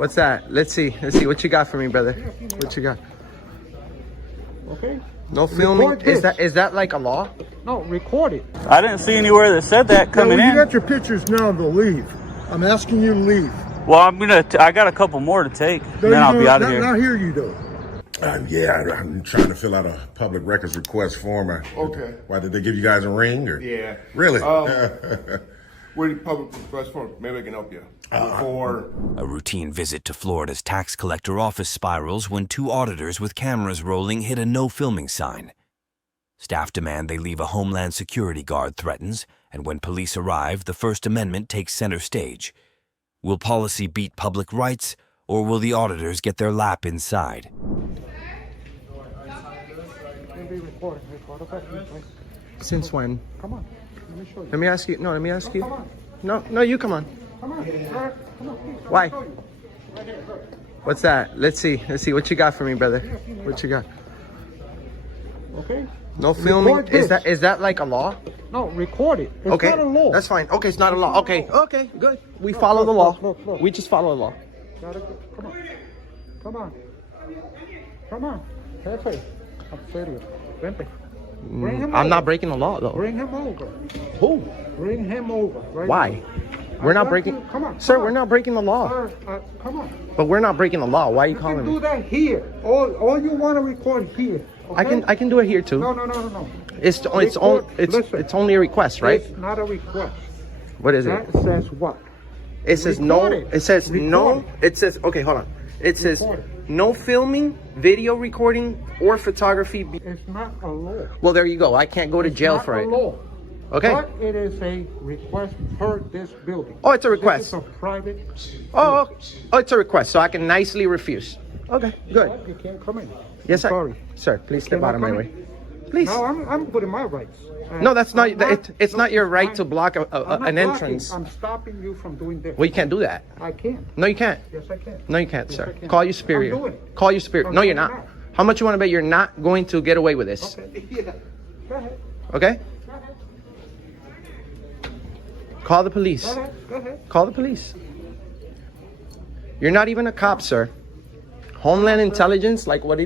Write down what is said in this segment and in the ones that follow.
What's that? Let's see what you got for me, brother. What you got? Okay. No filming. Is that like a law? No, record it. I didn't see anywhere that said that coming You in. got your pictures now to leave. I'm asking you to leave. Well, I got a couple more to take, No, and then I'll be out of here. Not here you do. Yeah, I'm trying to fill out a public records request form. Okay. Why did they give you guys a ring? Or? Yeah. Really? We're the public request form. Maybe I can help you. A routine visit to Florida's tax collector office spirals when two auditors with cameras rolling hit a no filming sign. Staff demand they leave a Homeland Security guard threatens, and when police arrive, the First Amendment takes center stage. Will policy beat public rights, or will the auditors get their lap inside? Since when? Come on. Let me show you. Let me ask you. No, let me ask you. Come on. No, you come on. Come on. Come on. Why? What's that? Let's see what you got for me, brother. What you got? Okay. No filming. Record Is that like a law? No, record it. It's Okay, not a law. that's fine. Okay, it's not a law. Okay, good. We follow the law. Look. We just follow the law. Come on. Come on. Come on. Jefe. I'm serious. Vente. Bring him I'm over. not breaking the law though. Bring him over. Who? Bring him over. Right Why? now. We're not I want breaking. you- Come on. Sir, come we're on. not breaking the law. Sir, come on. But we're not breaking the law. Why are you You calling can do me? that here. All you want to record here. Okay? I can do it here too. No. It's Listen. only a request, right? It's not a request. What is it? That says what? It says no. Record it. It says no. Record It says okay. Hold on. It says Record it. no filming, video recording, or photography. It's not a law. Well, there you go. I can't go to jail Not for a it. law. Okay. But it is a request per this building. Oh, it's a request. This is a private. Oh, it's a request, so I can nicely refuse. Okay, good. You can't come in. Yes, I'm sorry. Sir, please step cannot out of my come way. in. Please. No, I'm putting my rights. No, that's not. I'm It's not your right I'm- to block I'm not an blocking. entrance. I'm stopping you from doing this. Well, you can't do that. I can't. No, you can't. Yes, I can. No, you can't, Yes, sir. I can. Call your superior. I'm doing it. Call your superior. I'm No, you're doing not. it now. How much you want to bet you're not going to get away with this? Okay. Yeah. Go ahead. Okay? Go ahead. Call the police. Go ahead. Go ahead. Call the police. You're not even a cop, sir. Homeland Intelligence? Like, what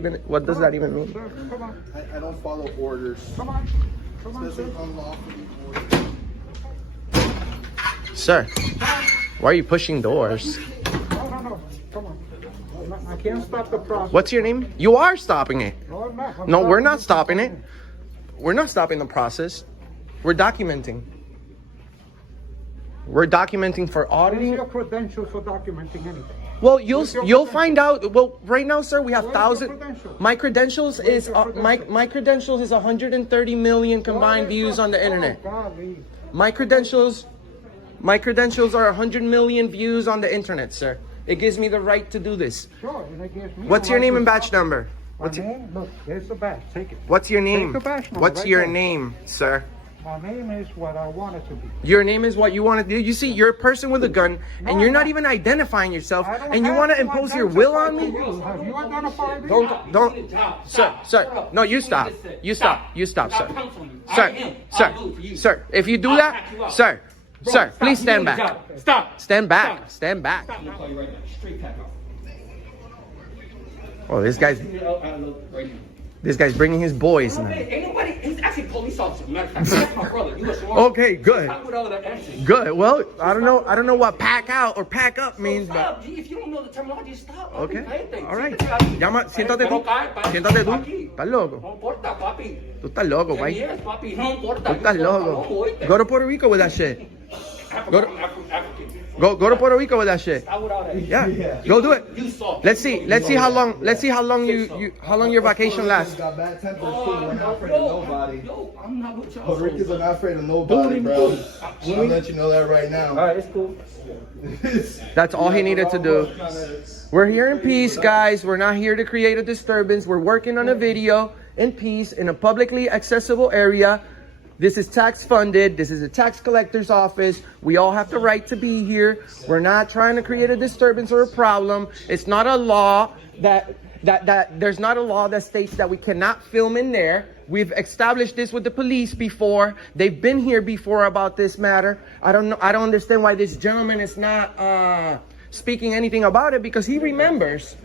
does that even mean? Sir, come on. I don't follow orders. Come on. Come on, sir. Sir, why are you pushing doors? No. Come on. I can't stop the process. What's your name? You are stopping it. No, I'm not. I'm No, we're not you. stopping it. We're not stopping the process. We're documenting. We're documenting for What is auditing. your credentials for documenting anything? Well, What's your you'll credentials? find out. Well, right now, sir, we have What is your thousand. credentials? My credentials What is is your credentials? my credentials is 130 million combined What is views your- on the internet. Oh, golly. My credentials are 100 million views on the internet, sir. It gives me the right to do this. Sure, and it gives me What's the your right name to and badge stop. number? My name? Look, there's the badge. Take it. What's your name? Take the badge number What's right your there. name, sir? My name is what I want it to be. Your name is what you want to do. You see, you're a person with a gun, and you're not even identifying yourself, I don't and you have want to to impose your will on identify me? you. Have you identified me? Don't, sir. No, you stop. You stop, sir. Sir. If you do that, sir, please stand back. Stand back. Oh, this guy's bringing his boys now. Ain't nobody. He's actually a police officer. Matter of fact, that's my brother. You was wrong. Okay, good. Stop with all that action. Good. Well, I don't know what pack out or pack up means, but Stop, G. If you don't know the terminology, stop. okay. Anything. All right. Siéntate ahí. Llama, siéntate tú. Pero cae, pa. Siéntate tú. Aquí. ¿Estás loco? No importa, papi. Tú estás loco, güey. Yes, papi. No importa. Tú estás loco. Go to Puerto Rico with that shit. Go to, African. go to Puerto Rico with that shit. Stop with all that. Yeah. Go do it. You saw. Let's see how long your vacation lasts. Got bad tempers too. Oh, We're not afraid of nobody. Yo, I'm not with y'all. Puerto Ricans are not afraid of nobody, bro. I'll let you know that right now. All right, it's cool. That's all he needed to do. We're here in peace, guys. We're not here to create a disturbance. We're working on a video in peace in a publicly accessible area. This is tax funded. This is a tax collector's office. We all have the right to be here. We're not trying to create a disturbance or a problem. It's not a law that there's not a law that states that we cannot film in there. We've established this with the police before. They've been here before about this matter. I don't understand why this gentleman is not speaking anything about it because he remembers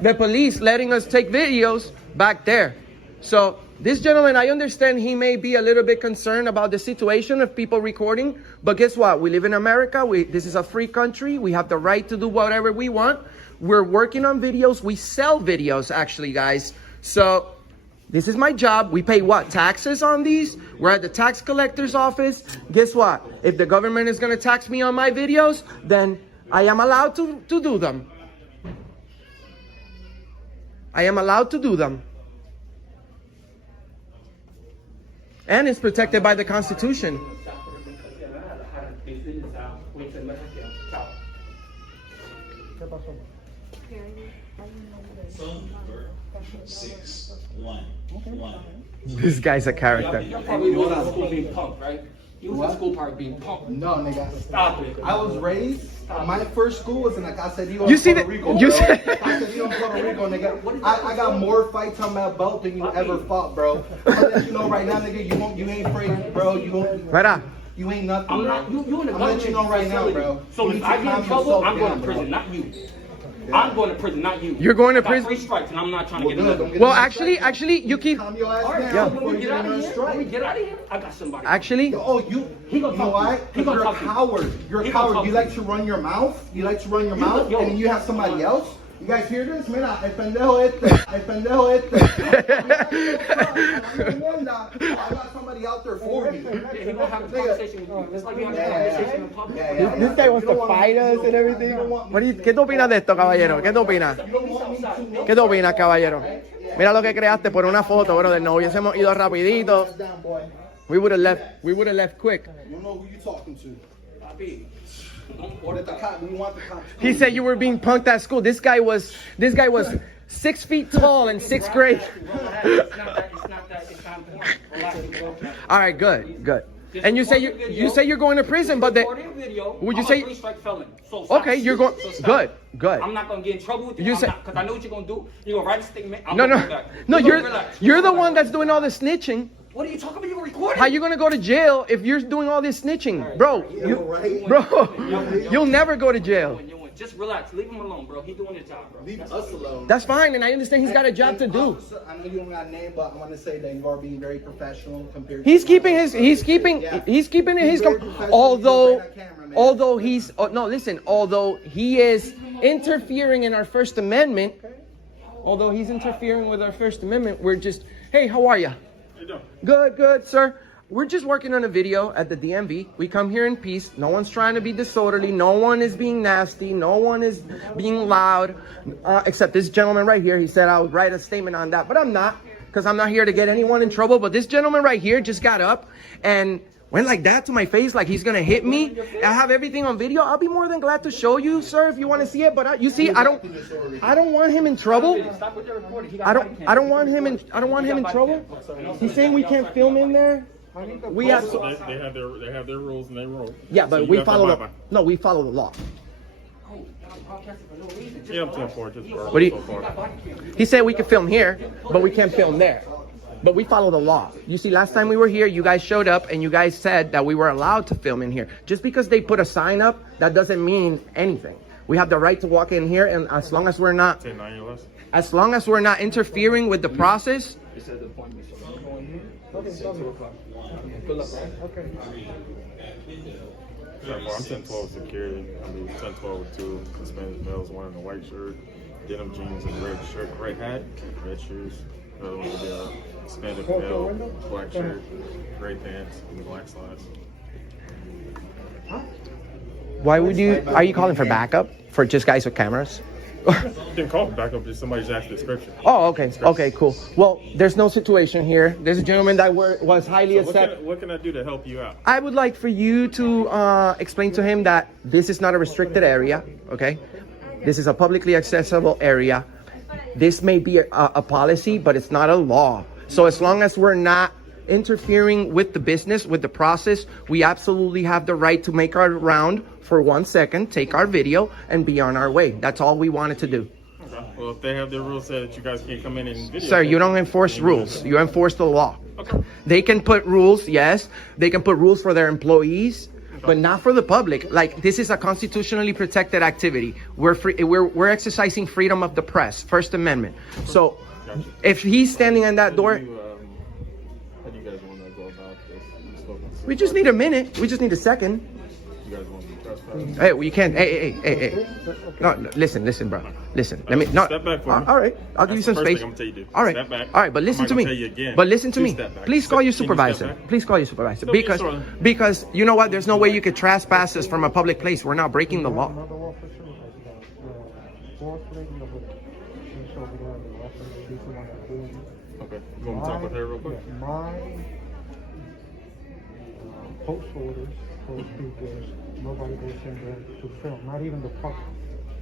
the police letting us take videos back there. So this gentleman, I understand he may be a little bit concerned about the situation of people recording, but guess what? We live in America. This is a free country. We have the right to do whatever we want. We're working on videos. We sell videos, actually, guys. So this is my job. We pay what? Taxes on these? We're at the tax collector's office. Guess what? If the government is going to tax me on my videos, then I am allowed to do them. I am allowed to do them. And it's protected by the Constitution. This guy's a character. You're probably the one at school being punked, right? You was in school probably being punked. No, nigga. Stop it. I was raised. My first school was in like I said, You see Puerto that? Rico. You bro. said. I said, Puerto Rico, nigga. I got more fights on my belt than you ever fought, bro. I'll let you know right now, nigga. You ain't afraid, bro. Right on. You ain't nothing. I'm bro. not. You in the I'm letting you know right now, facility. bro. So if I get in trouble, I'm going to prison, not you. I'm going to prison, not you. You're going to I got prison? 3 strikes, and I'm not trying to Well, get good, another. don't get Well, another actually, you keep. Calm your ass All right, down so before when we you get out of another here, strike. when we get out of here, I got somebody. Actually, Oh, you gonna know talk why? to you. He gonna You're a talk to you. coward. You're a He gonna coward. talk You to like to run your mouth. You like to run your mouth, yo. and then you have somebody else. You guys hear this? Mira, el pendejo este. El pendejo este. I got somebody out there for you. Yeah, he gonna have a conversation with you. Just like you have a conversation in public. this guy wants to fight us and everything. ¿Qué tú opinas de esto, caballero? ¿Qué tú opinas? ¿Qué tú opinas, caballero? Mira lo que creaste por una foto, brother. Nos hubiésemos ido rapidito. We would have left quick. You know who you talking to. Order the cop. We want the cops. He said you were being punked at school. This guy was 6 feet tall in 6th grade. It's not that. It's not important. Relax, bro. All right, good. And you say you're going to prison, but would you say? 3-strike felon. So stop. Okay, you're going. So stop. Good. I'm not gonna get in trouble with you. You say- Because I know what you're gonna do. You're gonna write a statement. I'm No. gonna go back. No, Relax. you're the one that's doing all the snitching. What are you talking about? You're recording. How you gonna go to jail if you're doing all this snitching, bro? You'll never go to jail. Just relax. Leave him alone, bro. He's doing his job, bro. Leave us alone. That's fine, and I understand he's got a job to do. Officer, I know you don't got a name, but I want to say that you are being very professional compared. He's to keeping his. Although he is interfering in our First Amendment. Although he's interfering with our First Amendment, we're just, hey, how are you? Good, sir. We're just working on a video at the DMV. We come here in peace. No one's trying to be disorderly. No one is being nasty. No one is being loud, except this gentleman right here. He said I would write a statement on that, but I'm not, because I'm not here to get anyone in trouble. But this gentleman right here just got up and went like that to my face, like he's gonna hit me. I have everything on video. I'll be more than glad to show you, sir, if you want to see it. But I don't want him in trouble. I don't want him in trouble. He's saying we can't film in there. We have They have their rules and they roll. yeah, but So you we have to follow abide we follow the law. by. Yeah, I'm 10-4, just for What do you- so far. He said we could film here, but we can't film there. But we follow the law. You see, last time we were here, you guys showed up and you guys said that we were allowed to film in here. Just because they put a sign up, that doesn't mean anything. We have the right to walk in here, and as long as we're not, 10-9 or less. as long as we're not interfering with the process. Yeah, well, I'm 10-12 security. I mean, 10-12 with 2 Spanish males, 1 in a white shirt, denim jeans and red shirt, red hat, red shoes. Another one would be a Hispanic male, black shirt, gray pants, and black slides. Why would you? Are you calling for backup for just guys with cameras? You can call back up if somebody's asked description. Oh, okay. Okay, cool. Well, there's no situation here. There's a gentleman that was highly So accepted. what can I do to help you out? I would like for you to explain to him that this is not a restricted area, okay? This is a publicly accessible area. This may be a policy, but it's not a law. So as long as we're not interfering with the business, with the process, we absolutely have the right to make our round for 1 second, take our video, and be on our way. That's all we wanted to do. Okay. Well, if they have their rules say that you guys can't come in and video. Sir, you don't enforce rules. You enforce the law. They can put rules, yes. They can put rules for their employees. but not for the public. Like, this is a constitutionally protected activity. We're exercising freedom of the press, First Amendment. So if he's standing in that door, How do you guys want to go about this? we just need a minute. We just need a second. You guys want to trespass? Hey, well, you can't. Hey. No, listen, bro. Listen. Let me. No. Step back for me. All right. I'll give you some That's the space. first thing I'm gonna tell you to do. All right. Step back. All right. But listen I'm to not me. gonna tell you again. But listen to Please me. step back. Please call your Can you step supervisor. back? Please call your supervisor. Don't be Because sure. you know what? There's no way you could trespass us from a public place. We're not breaking the law. Another officer has the fourth lady of it. She's over there in the office. She's the one that doing it. Okay. You want to talk with her real quick? Yeah, my post orders, so to speak, is nobody goes in there to film, not even the public.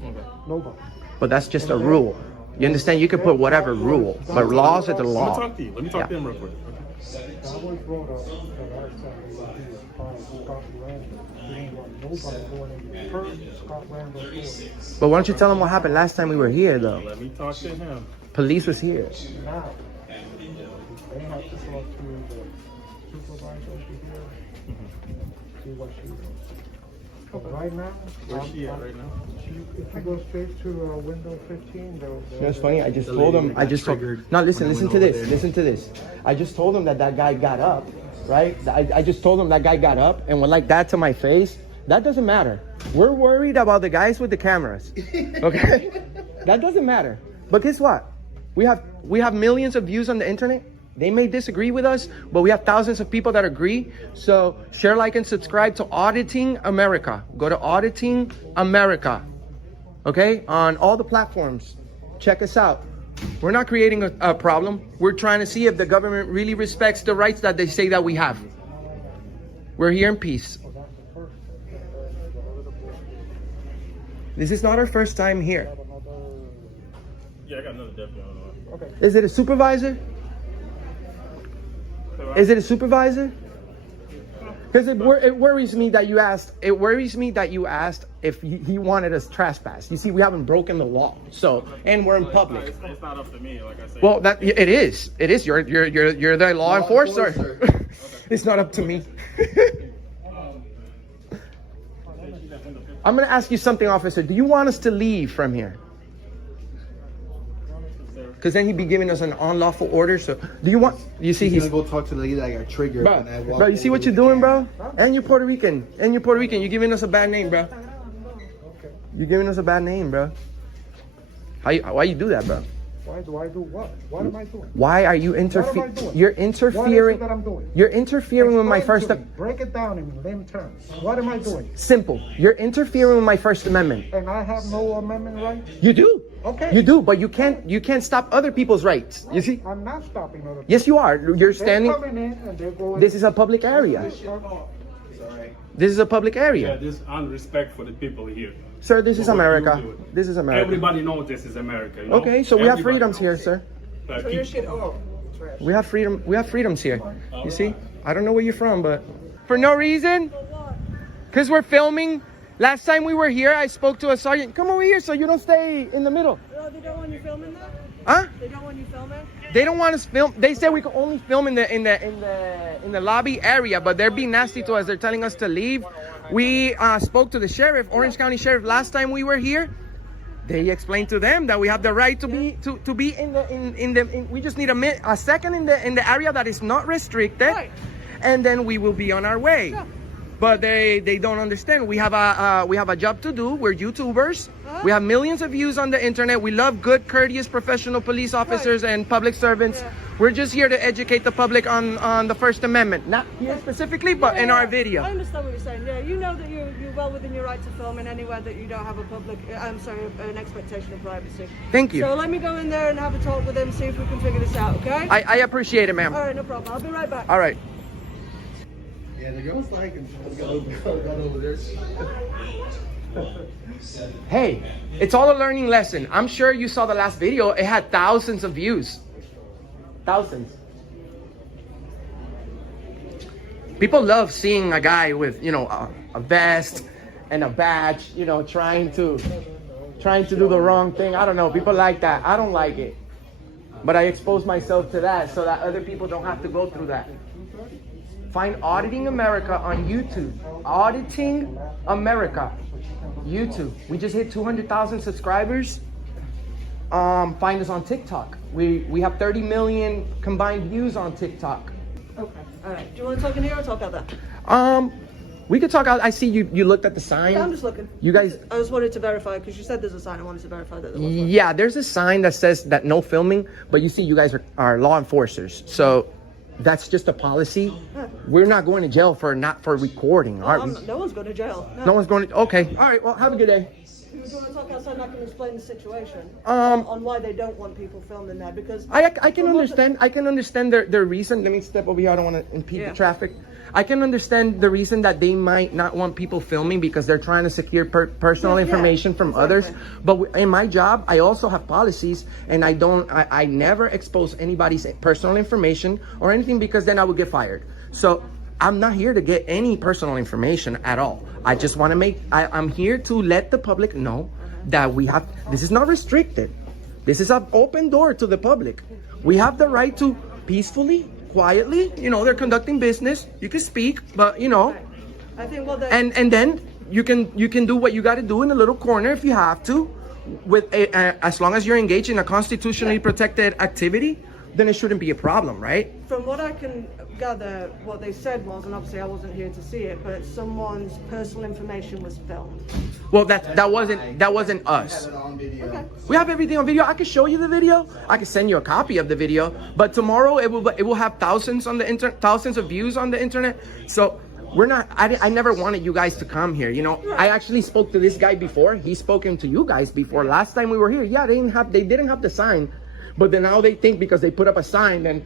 Okay. Nobody. But that's just a rule. You understand? You could put whatever rule, but laws are the Let me law. talk to you. Let me talk to him real quick. That was brought up the last time we were here by Scott Randall. We ain't got nobody going in per Scott Randall's order. But why don't you tell them what happened last time we were here, though? Let me talk to him. Police was here. Now, they have to talk to the supervisor over here, see what she does. But right now, Where's she at right now? if you go straight to window 15, they'll. You know, it's funny. I just told him. No, listen to this. Listen to this. I just told him that guy got up, right? I just told him that guy got up and went like that to my face. That doesn't matter. We're worried about the guys with the cameras. Okay, that doesn't matter. But guess what? We have millions of views on the internet. They may disagree with us, but we have thousands of people that agree. So share, like, and subscribe to Auditing America. Go to Auditing America. Okay? On all the platforms. Check us out. We're not creating a problem. We're trying to see if the government really respects the rights that they say that we have. We're here in peace. This is not our first time here. Yeah, I got another deputy on. Okay. Is it a supervisor? Is it a supervisor? Because it worries me that you asked. It worries me that you asked if he wanted us trespass. You see, we haven't broken the law. So, and we're in public. It's not up to me, like I said. Well, it is. It is. You're the law enforcer. It's not up to me. I'm gonna ask you something, officer. Do you want us to leave from here? Because then he'd be giving us an unlawful order. So, do you want? You see, he's gonna go talk to the lady that got triggered. bro. You see what you're doing, bro? And you're Puerto Rican. You're giving us a bad name, bro. You're giving us a bad name, bro. Why you do that, bro? Why do I do what? What am I doing? Why are you What am I interfering? doing? You're What is interfering. it that I'm doing? You're interfering with my Explain first. to me. Break it down in layman terms. What am I doing? Simple. You're interfering with my First Amendment. And I have no amendment rights? You do. Okay. You do, but you can't stop other people's rights. You see? I'm not stopping other people. Yes, you are. You're They're standing. coming in and they're going. This is a public area. This is a public Yeah, area. this unrespect for the people here. Sir, this is For what you America. do. This is America. Everybody knows this is America. You know? Okay, so we have Everybody freedoms here, knows. sir. Keep- We have freedom. We have freedoms here. You see? I don't know where you're from, but for no reason, because we're filming. Last time we were here, I spoke to a sergeant. Come over here so you don't stay in the middle. No, they don't want you filming that? Huh? They don't want you filming? They don't want us film. They said we could only film in the lobby area, but they're being nasty to us. They're telling us to leave. We spoke to the sheriff, Orange County Sheriff, last time we were here. They explained to them that we have the right to be in the. We just need a second in the area that is not restricted, Right. and then we will be on our way. Sure. But they don't understand. We have a job to do. We're YouTubers. Huh? We have millions of views on the internet. We love good, courteous, professional police officers and public servants. Yeah. We're just here to educate the public on the First Amendment. Not here specifically, but in our video. I understand what you're saying. Yeah, you know that you're well within your right to film in anywhere that you don't have a public. I'm sorry, an expectation of privacy. Thank you. So let me go in there and have a talk with them, see if we can figure this out. Okay? I appreciate it, ma'am. All right, no problem. I'll be right back. All right. Yeah, the girl's like, got over there. Hey, it's all a learning lesson. I'm sure you saw the last video. It had thousands of views. Thousands. People love seeing a guy with, a vest and a badge, trying to do the wrong thing. I don't know. People like that. I don't like it. But I expose myself to that so that other people don't have to go through that. Find Auditing America on YouTube. Auditing America. YouTube. We just hit 200,000 subscribers. Find us on TikTok. We have 30 million combined views on TikTok. Okay. All right. Do you want to talk in here or talk out there? We could talk out. I see you looked at the sign. Yeah, I'm just looking. You guys. I just wanted to verify because you said there's a sign. I wanted to verify that there was one. Yeah, there's a sign that says that no filming, but you see, you guys are law enforcers, so that's just a policy. Yeah. We're not going to jail for recording, are we? No one's going to jail. No one's going to. Okay. All right. Well, have a good day. If you want to talk outside, and I can explain the situation on why they don't want people filming there. Because I can understand. I can understand their reason. Let me step over here. I don't want to impede the traffic. I can understand the reason that they might not want people filming because they're trying to secure personal information from others. But in my job, I also have policies, and I never expose anybody's personal information or anything because then I would get fired. So I'm not here to get any personal information at all. I just want to I'm here to let the public know that this is not restricted. This is an open door to the public. We have the right to peacefully, quietly, they're conducting business. You can speak, but I think and then you can do what you got to do in a little corner if you have to, as long as you're engaged in a constitutionally protected activity, then it shouldn't be a problem, right? From what I can gather, what they said was, and obviously I wasn't here to see it, but someone's personal information was filmed. Well, that wasn't us. Okay. We have everything on video. I could show you the video. I could send you a copy of the video. But tomorrow it will have thousands on the internet, thousands of views on the internet. So we're not. I never wanted you guys to come here. I actually spoke to this guy before. He's spoken to you guys before. Last time we were here, yeah, they didn't have the sign, but then now they think because they put up a sign, then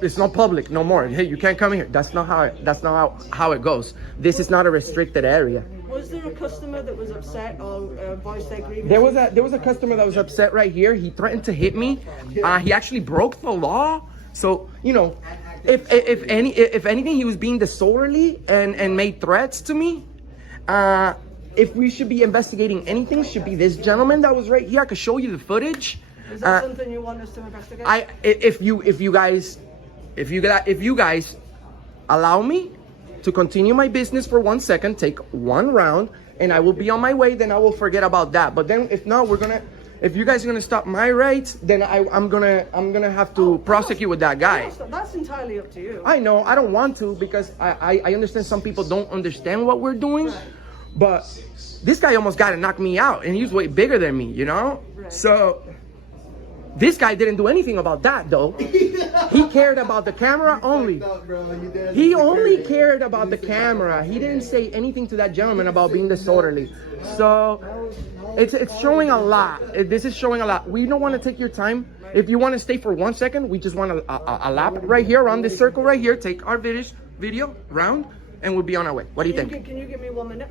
it's not public no more. Hey, you can't come here. That's not how it goes. This is not a restricted area. Was there a customer that was upset or voiced their grievance? There was a customer that was upset right here. He threatened to hit me. He actually broke the law. So if anything, he was being disorderly and made threats to me. If we should be investigating anything, should be this gentleman that was right here. I could show you the footage. Is that something you want us to investigate? If you guys allow me to continue my business for 1 second, take one round, and I will be on my way. Then I will forget about that. But then if not, if you guys are gonna stop my rights, then I'm gonna have to prosecute with that guy. That's entirely up to you. I know I don't want to because I understand some people don't understand what we're doing, but this guy almost got to knock me out, and he's way bigger than me, Right. So. This guy didn't do anything about that, though. He cared about the camera only. He only cared about the camera. He didn't say anything to that gentleman about being disorderly. So it's showing a lot. This is showing a lot. We don't want to take your time. If you want to stay for 1 second, we just want a lap right here around this circle right here. Take our video round, and we'll be on our way. What do you think? Can you give me 1 minute?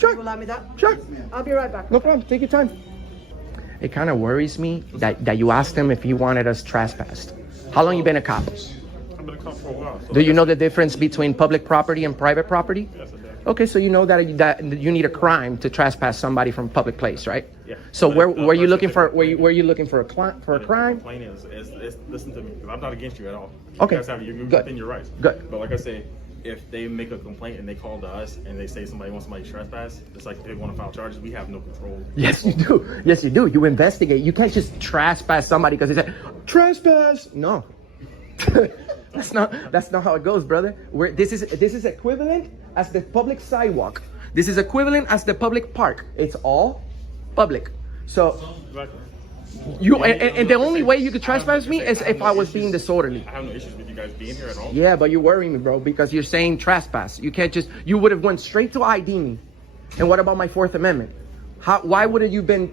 Sure. Can you allow me that? Sure. I'll be right back. No problem. Take your time. It kind of worries me that you asked him if he wanted us trespassed. How long you been a cop? I've been a cop for a while. So do you know the difference between public property and private property? Yes, I do. Okay, so you know that you need a crime to trespass somebody from public place, right? Yeah. So were you looking for a crime? Complaint is listen to me, because I'm not against you at all. Okay. You guys have you're Good. within your rights. Good. But like I say, if they make a complaint and they call to us and they say somebody wants somebody to trespass, it's like they want to file charges. We have no control. Yes, you do. Yes, you do. You investigate. You can't just trespass somebody because they say trespass. No, that's not how it goes, brother. This is equivalent as the public sidewalk. This is equivalent as the public park. It's all public. So Exactly. and the only way you could trespass me is if I was being disorderly. I have no issues with you guys being here at all. Yeah, but you're worrying me, bro, because you're saying trespass. You can't you would have went straight to ID me. And what about my Fourth Amendment? Why would have you been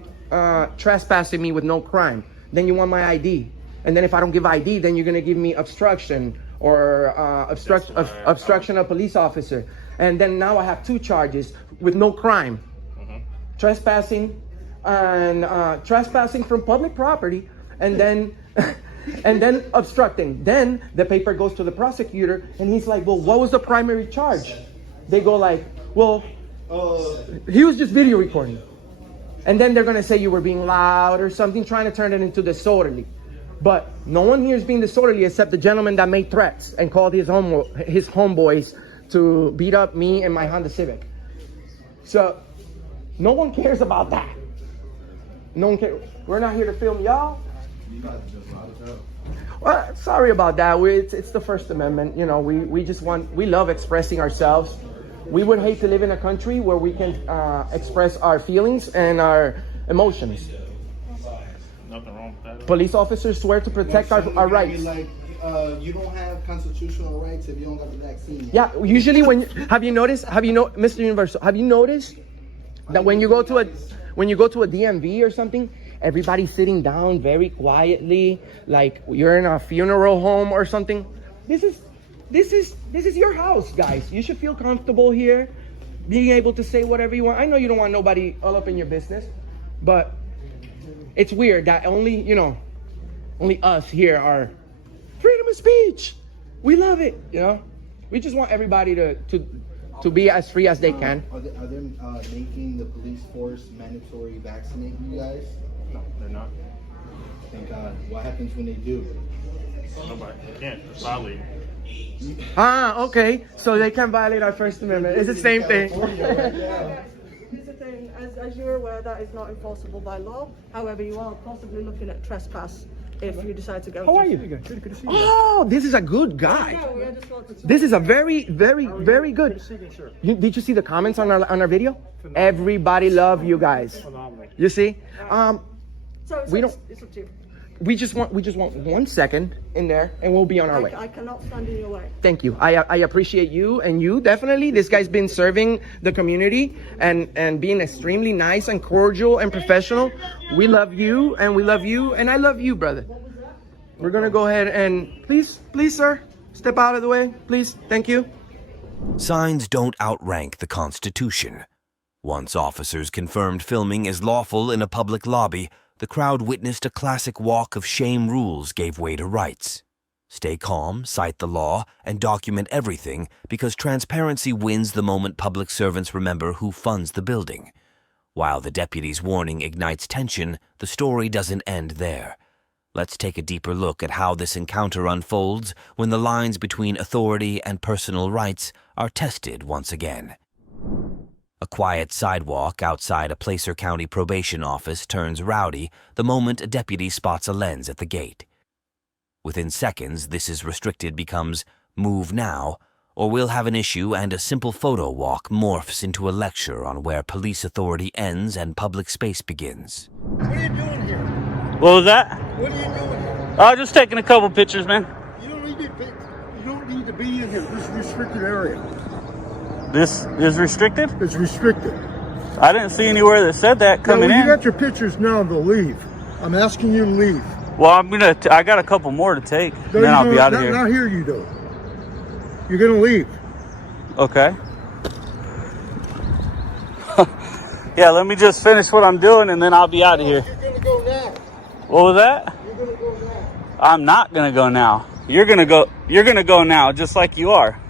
trespassing me with no crime? Then you want my ID. And then if I don't give ID, then you're going to give me obstruction or obstruction of police officer. And then now I have 2 charges with no crime. Trespassing and trespassing from public property, and then obstructing. Then the paper goes to the prosecutor, and he's like, well, what was the primary charge? They go like, well, he was just video recording. And then they're gonna say you were being loud or something, trying to turn it into disorderly. But no one here is being disorderly except the gentleman that made threats and called his homeboys to beat up me and my Honda Civic. So no one cares about that. No one cares. We're not here to film y'all. Well, sorry about that. It's the First Amendment. You know, we love expressing ourselves. We would hate to live in a country where we can express our feelings and our emotions. Nothing wrong with that. Police officers swear to protect our rights. Like, you don't have constitutional rights if you don't got the vaccine. Yeah, usually have you noticed, Mr. Universal, have you noticed that when you go to a DMV or something, everybody's sitting down very quietly, like you're in a funeral home or something? This is your house, guys. You should feel comfortable here, being able to say whatever you want. I know you don't want nobody all up in your business, but it's weird that only us here are freedom of speech. We love it, you know. We just want everybody to be as free as they can. Are they making the police force mandatory vaccinate you guys? No, they're not. Thank God. What happens when they do? Nobody. They can't. It's violating. Okay. So they can violate our First Amendment. It's the same thing. Here's the thing, as you're aware, that is not enforceable by law. However, you are possibly looking at trespass if you decide to go. How are you? Good to see you. Oh, this is a good guy. This is a very, very, very good. Did you see the comments on our video? Everybody love you guys. You see? It's up to you. We just want 1 second in there, and we'll be on our way. I cannot stand in your way. Thank you. I appreciate you, and you definitely. This guy's been serving the community and being extremely nice and cordial and professional. We love you, and we love you, and I love you, brother. We're gonna go ahead and please, sir, step out of the way, please. Thank you. Signs don't outrank the Constitution. Once officers confirmed filming is lawful in a public lobby, the crowd witnessed a classic walk of shame. Rules gave way to rights. Stay calm, cite the law, and document everything, because transparency wins the moment public servants remember who funds the building. While the deputy's warning ignites tension, the story doesn't end there. Let's take a deeper look at how this encounter unfolds when the lines between authority and personal rights are tested once again. A quiet sidewalk outside a Placer County probation office turns rowdy the moment a deputy spots a lens at the gate. Within seconds, this is restricted becomes move now, or we'll have an issue, and a simple photo walk morphs into a lecture on where police authority ends and public space begins. What are you doing here? What was that? What are you doing here? I was just taking a couple pictures, man. You don't need to be in here. This is a restricted area. This is restricted? It's restricted. I didn't see anywhere that said that coming You in. got your pictures now to leave. I'm asking you to leave. Well, I got a couple more to take, then I'll be out of here. Not here you do. You're gonna leave. Okay. Yeah, let me just finish what I'm doing and then I'll be out of here. You're gonna go now. What was that? You're gonna go now. I'm not gonna go now. You're gonna go now, just like you are.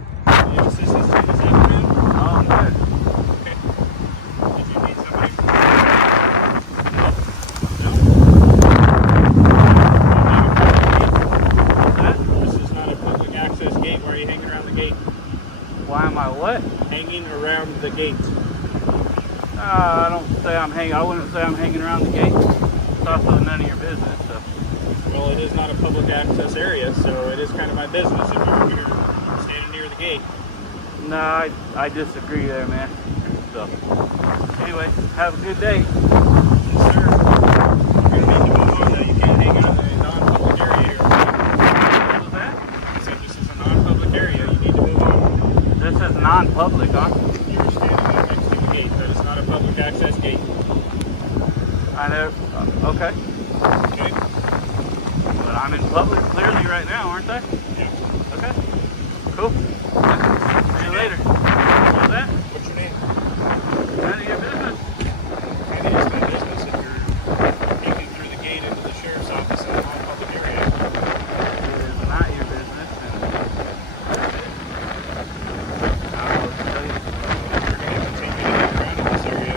Why am I what? Hanging around the gate. I wouldn't say I'm hanging around the gate. It's also none of your business. So. Well, it is not a public access area, so it is kind of my business if you're here standing near the gate. No, I disagree there, man. So, anyway, have a good day. Yes, sir. We're going to need to move on, though. You can't hang out in a non-public area here. What was that? I said this is a non-public area. You need to move on. This is non-public, huh? You're standing right next to the gate. That is not a public access gate. I know. Okay. Okay? But I'm in public clearly right now, aren't I? Yeah. Okay. Cool. See you later. What was that? What's your name? None of your business. It is my business if you're taking through the gate into the sheriff's office in a non-public area. It is not your business. And I'll tell you. If you're going to continue to hang around in this area,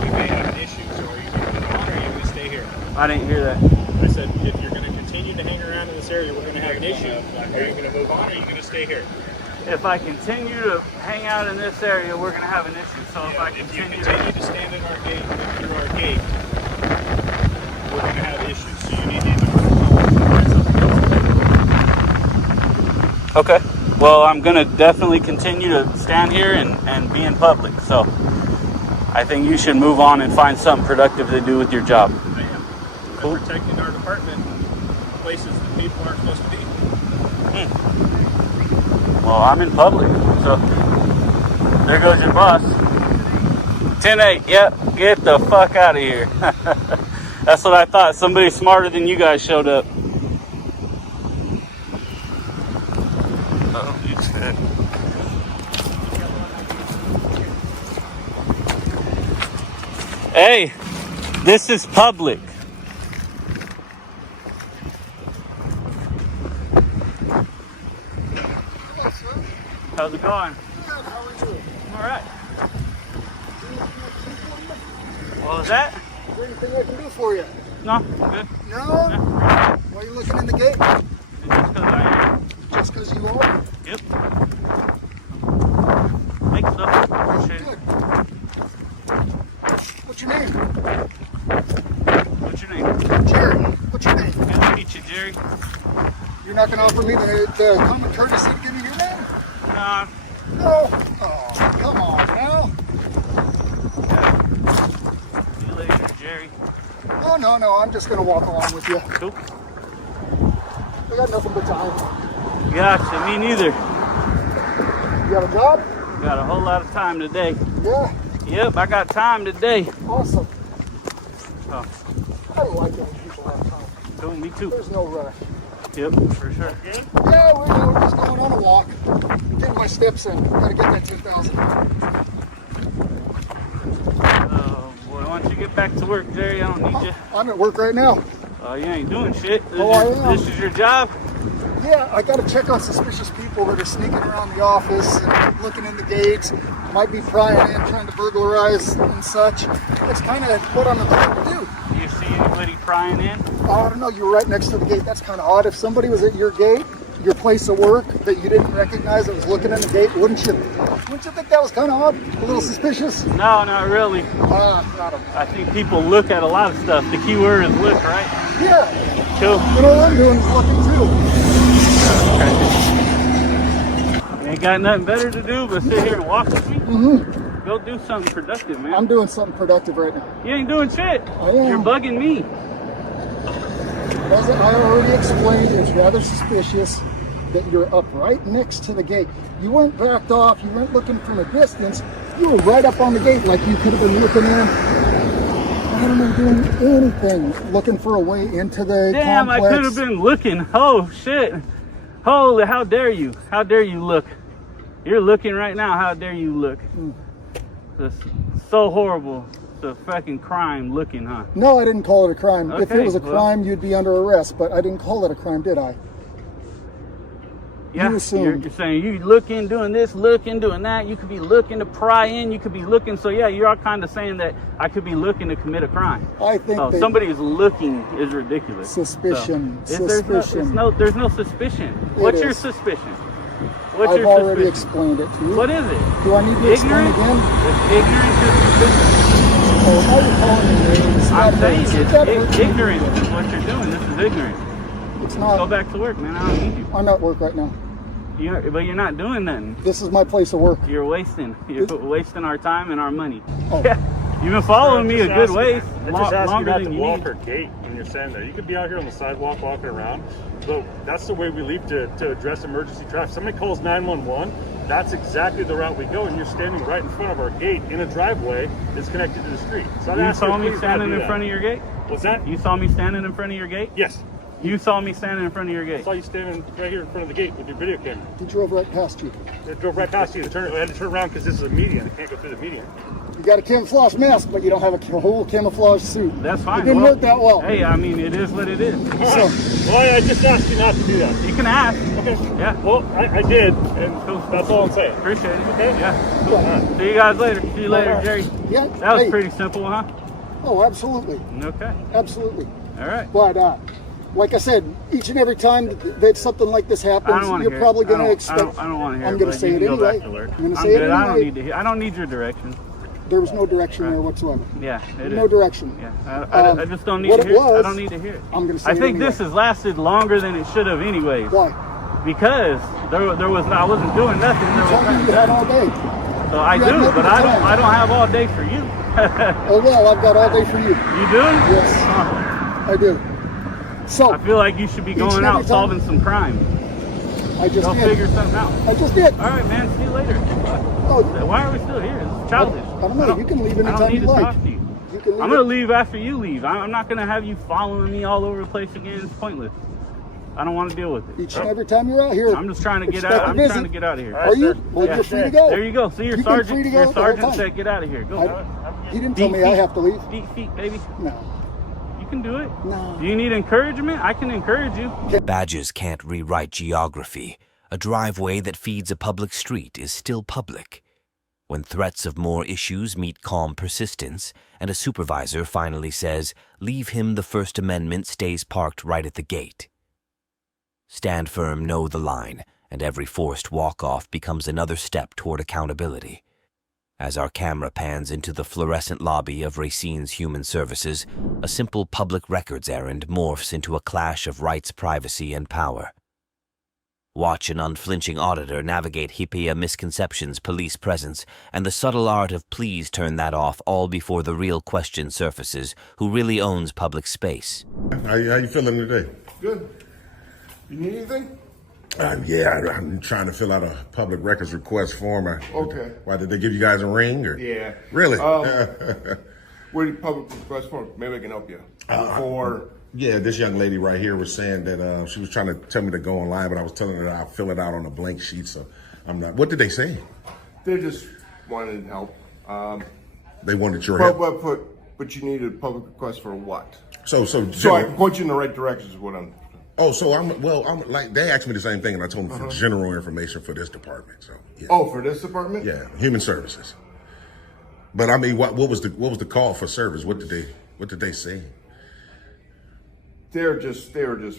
we may have an issue. So are you going to move on or are you going to stay here? I didn't hear that. I said if you're going to continue continue to hang around in this area, we're going to have an issue. Are you going to move on, or are you going to stay here? If I continue to hang out in this area, we're gonna have an issue. So if I continue to stand in our gate, through our gate, we're going to have issues. So you need to either find something else. Okay. Well, I'm gonna definitely continue to stand here and be in public. So I think you should move on and find something productive to do with your job. I am. Cool. Protecting our department in places that people aren't supposed to be. Well, I'm in public, so there goes your boss. 10-8, yep, get the fuck out of here. That's what I thought. Somebody smarter than you guys showed up. Oh, you said. Hey, this is public. How's it going? Good, how are you? All right. What was that? Is there anything I can do for you? No, I'm good. No? Why are you looking in the gate? Just because I am. Just because you are? Yep. Thanks, stuff. Appreciate it. Good. What's your name? What's your name? Jerry. What's your name? Good to meet you, Jerry. You're not going to offer me the common courtesy to give me your name? Nah. No? Oh, come on now. See you later, Jerry. Oh, no, I'm just going to walk along with you. Cool. I got nothing but time. Gotcha, me neither. You have a job? Got a whole lot of time today. Yeah. Yep, I got time today. Awesome. Oh, I like it when people have time. cool, me too. There's no rush. Yep, for sure. Yeah, we're just going on a walk. Getting my steps in. Gotta get that 10,000. Oh, boy, why don't you get back to work, Jerry? I don't need you. I'm at work right now. Oh, you ain't doing shit. I am. This is your job? Yeah, I gotta check on suspicious people that are sneaking around the office and looking in the gates. Might be prying in, trying to burglarize and such. That's kind of what I'm about to do. Do you see anybody prying in? Oh, I don't know, you were right next to the gate. That's kind of odd. If somebody was at your gate, your place of work, that you didn't recognize that was looking in the gate, wouldn't you think that was kind of odd? A little suspicious? No, not really. Not I think people look at a lot of stuff. The key word is look, right? Yeah. Cool. You know what I'm doing is looking too. You ain't got nothing better to do but sit here and walk with me? Mm-hmm. Go do something productive, man. I'm doing something productive right now. You ain't doing shit. I am. You're bugging me. As I already explained, it's rather suspicious that you're up right next to the gate. You weren't backed off, you weren't looking from a distance, you were right up on the gate like you could have been looking in. I don't know, doing anything, looking for a way into the Damn, complex. I could have been looking. Oh, shit. Holy, how dare you? How dare you look? You're looking right now. How dare you look? It's so horrible. It's a fucking crime looking, huh? No, I didn't call it a crime. If Okay, it was a crime, you'd be under arrest, but I didn't call it a crime, did I? Yeah, You assumed. you're saying you looking, doing this, looking, doing that. You could be looking to pry in. You could be looking. So yeah, you're all kind of saying that I could be looking to commit a crime. I think Oh, that somebody is looking is ridiculous. Suspicion. So, Suspicion. there's no suspicion. What's your is. suspicion? What's I've your already suspicion? explained it to you. What is it? Do I need to explain Ignorant? again? Ignorance is suspicion. Oh, now you're calling me names. I'm saying It's ignorant is what you're doing. This is ignorant. It's not. Go back to work, man. I don't need you. I'm at work right now. But you're not doing nothing. This is my place of work. You're wasting. You're wasting our time and our money. Oh. Yeah. You've been following me a good ways. Longer than you walk need. our gate when you're standing there. You could be out here on the sidewalk walking around, but that's the way we leave to address emergency traffic. Somebody calls 911, that's exactly the route we go, and you're standing right in front of our gate in a driveway that's connected to the street. So I'd You ask saw you, me please standing not do in front of your gate? What's that? You saw me standing in front of your gate? Yes. You saw me standing in front of your I gate? saw you standing right here in front of the gate with your video camera. He drove right past you. It drove right past you. I had to turn around because this is a median. I can't go through the median. You got a camouflage mask, but you don't have a whole camouflage suit. That's fine. It didn't work that well. Hey, I mean, it is what it is. So, Well, I just asked you not to do that. You can ask. Okay. Yeah. Well, I did, and that's all I'm saying. Appreciate it. Okay? Yeah. All right. See you guys later. See you later, Jerry. yeah. That was hey. pretty simple, huh? Oh, absolutely. Okay. Absolutely. All right. But Like I said, each and every time that something like this happens, you're probably going to expect. I don't want to hear I'm it. going to say it anyway. I'm going to say it anyway. I don't need to hear. I don't need your direction. There was no direction there whatsoever. Yeah, no direction. Yeah, I just don't need to hear it. I don't need to hear it. I'm going to say I think this has lasted longer than it should have anyways. Why? Because I wasn't doing nothing. You told me you had all day. So I do, but I don't have all day for you. Oh well, I've got all day for you. You do? Yes, I do. So I feel like you should be going out solving some crime. I just did. Figure something out. I just did. All right, man. See you later. Oh, why are we still here? This is childish. I don't know. You can leave anytime you like. Talk to you. I'm gonna leave after you leave. I'm not gonna have you following me all over the place again. It's pointless. I don't want to deal with it. Each and every time you're out here. I'm just trying to get out. I'm trying to get out of here. Are you? Well, you're free to go. There you go. See your sergeant. Your sergeant said get out of here. Go. He didn't tell me I have to leave. Deep feet, baby. No. You can do it. No. Do you need encouragement? I can encourage you. Badges can't rewrite geography. A driveway that feeds a public street is still public. When threats of more issues meet calm persistence, and a supervisor finally says, leave him, the First Amendment stays parked right at the gate. Stand firm, know the line, and every forced walk-off becomes another step toward accountability. As our camera pans into the fluorescent lobby of Racine's Human Services, a simple public records errand morphs into a clash of rights, privacy, and power. Watch an unflinching auditor navigate HIPAA misconceptions, police presence, and the subtle art of please turn that off, all before the real question surfaces: who really owns public space? How you feeling today? Good. You need anything? Yeah, I'm trying to fill out a public records request form. Okay. Why, did they give you guys a ring? Or? Yeah. Really? Where do you public request form? Maybe I can help you. Yeah, this young lady right here was saying that she was trying to tell me to go online, but I was telling her that I'll fill it out on a blank sheet, so I'm not. What did they say? They just wanted help. They wanted your help? But you need a public request for what? So I can point you in the right direction is what I'm... Oh, so I'm like, they asked me the same thing, and I told them for general information for this department. So yeah. Oh, for this department? Yeah, Human Services. But I mean, what was the call for service? What did they say? They were just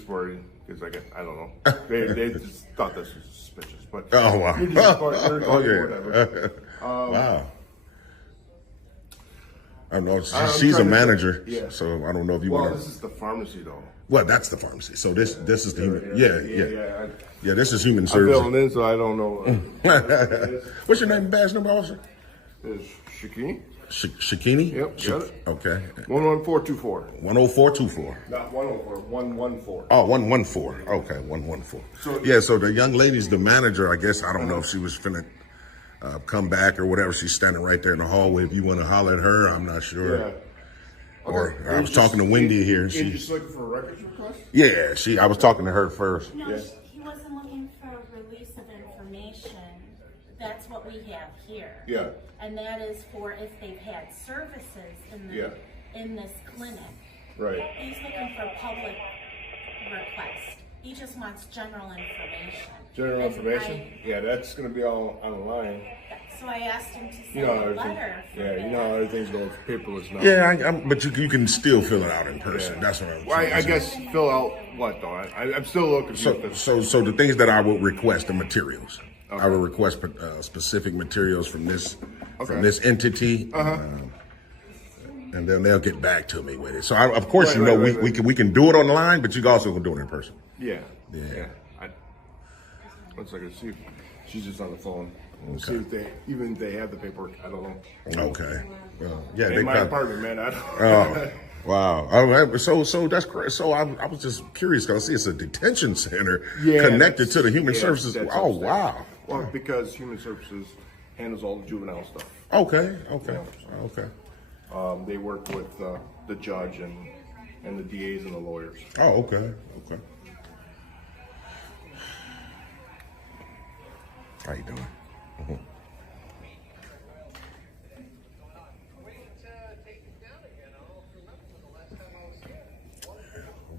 worried because I don't know. They just thought this was suspicious. But oh wow! Whatever. Wow. I don't know. She's a manager, so I don't know if you want to. Well, this is the pharmacy, though. Well, that's the pharmacy. So this is the human. Yeah. This is Human Services. I'm filling in, so I don't know. What's your name and badge number, officer? It's Shakini. Shakini? Yep, got it. Okay. 11424. 10424. Not 104, 114. Oh, 114. Okay, 114. So the young lady's the manager, I guess. I don't know if she was finna come back or whatever. She's standing right there in the hallway. If you want to holler at her, I'm not sure. Yeah. Or I was talking to Wendy here. She's just looking for a records request? Yeah, I was talking to her first. No, he wasn't looking for a release of information. That's what we have here. Yeah. And that is for if they've had services in this clinic. Right. He's looking for a public request. He just wants general information. General information? Yeah, that's going to be all online. So I asked him to send a letter. You know how everything's going paperless now. Yeah, but you can still fill it out in person. Yeah. That's what I'm saying. I guess fill out what, though? I'm still looking for So the things that I would request, the materials. Okay. I would request specific materials from this entity, and then they'll get back to me with it. So of course, we can do it online, but you also can do it in person. Yeah. One second, see if she's just on the phone. We'll see if they have the paperwork. I don't know. Okay. Well, yeah, in my apartment, man. I don't. Wow. All right. So that's great. So I was just curious because I see it's a detention center connected to the Human Services. Oh, wow. Well, because Human Services handles all the juvenile stuff. Okay. They work with the judge and the DAs and the lawyers. Oh, okay. How you doing? It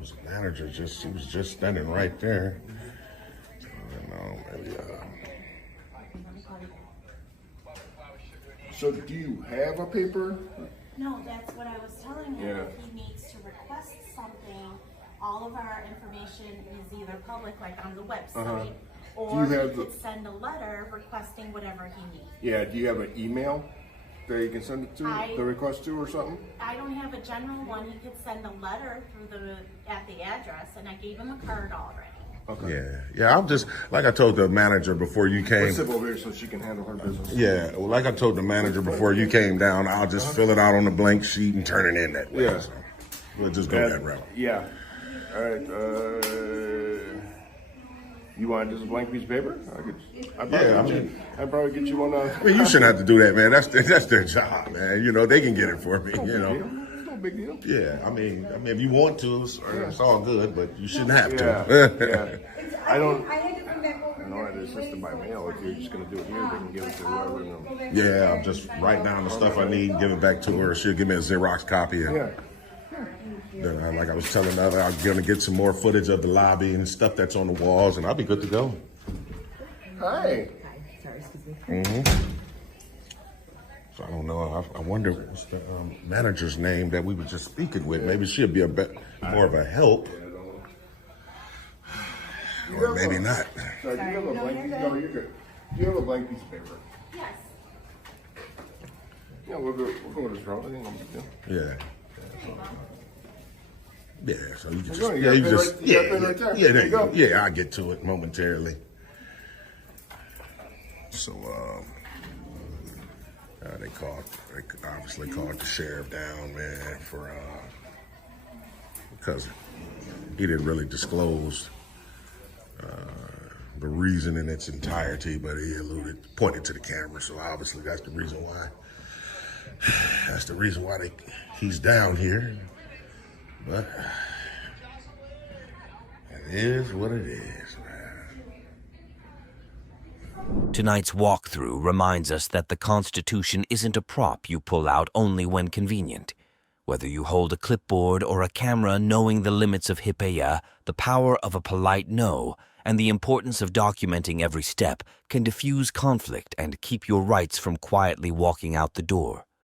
was a manager. She was just standing right there. I don't know, maybe. So do you have a paper? No, that's what I was telling him. Yeah. He needs to request something all of our information is either public, like on the website, Uh-huh. or Do you have he the- could send a letter requesting whatever he needs. Yeah, do you have an email that you can send it to, I- the request to or something? I don't have a general one. He could send a letter at the address, and I gave him a card already. Okay. Yeah. I'm just, like I told the manager before you came. Let's sit over here so she can handle her business. Yeah, well, like I told the manager before you came down, I'll just fill it out on the blank sheet and turn it in that way. Yeah. So we'll just go that route. Yeah. All right. You want just a blank piece of paper? I'd probably get you one. I mean, you shouldn't have to do that, man. That's their job, man. You know, they can get it for me. You know. No big deal. Yeah, I mean, if you want to, it's all good, but you shouldn't have to. Yeah. I don't know how to assist by mail. If you're just gonna do it here, they can give it to whoever. Yeah, I'll just write down the stuff I need, give it back to her. She'll give me a Xerox copy. And Yeah. then, like I was telling the other, I'm gonna get some more footage of the lobby and stuff that's on the walls, and I'll be good to go. Hi. So I don't know. I wonder what's the manager's name that we were just speaking with. Maybe she'll be more of a help, or maybe not. Sorry, do you have a blank? No, you're good. Do you have a blank piece of paper? Yes. Yeah, we'll go with this route. I think I'm good. Yeah. Yeah, so you just, You yeah, got you pen just, right- you got pen right there. yeah, There you go. yeah, I'll get to it momentarily. So, they obviously called the sheriff down, man, because he didn't really disclose the reason in its entirety, but he pointed to the camera, so obviously that's the reason why. That's the reason why he's down here. But it is what it is, man. Tonight's walkthrough reminds us that the Constitution isn't a prop you pull out only when convenient. Whether you hold a clipboard or a camera, knowing the limits of HIPAA, the power of a polite no, and the importance of documenting every step can diffuse conflict and keep your rights from quietly walking out the door.